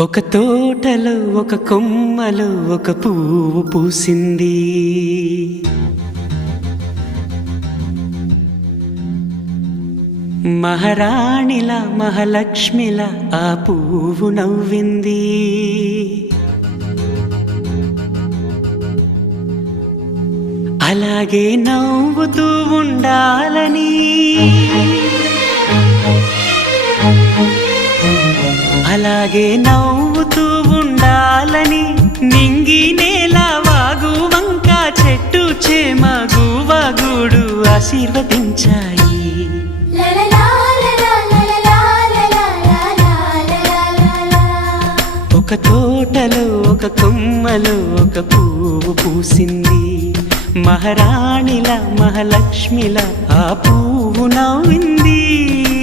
ఒక తోటలో ఒక కొమ్మలో ఒక పువ్వు పూసింది. మహారాణిలా మహాలక్ష్మిలా ఆ పువ్వు నవ్వింది. అలాగే నవ్వుతూ ఉండాలని, అలాగే నవ్వుతూ ఉండాలని నింగి నేల వాగు వంక చెట్టు చేమ గువగూడు ఆశీర్వదించాయి. ఒక తోటలో ఒక కొమ్మలో ఒక పువ్వు పూసింది. మహారాణిలా మహాలక్ష్మిలా ఆ పువ్వు నవ్వింది.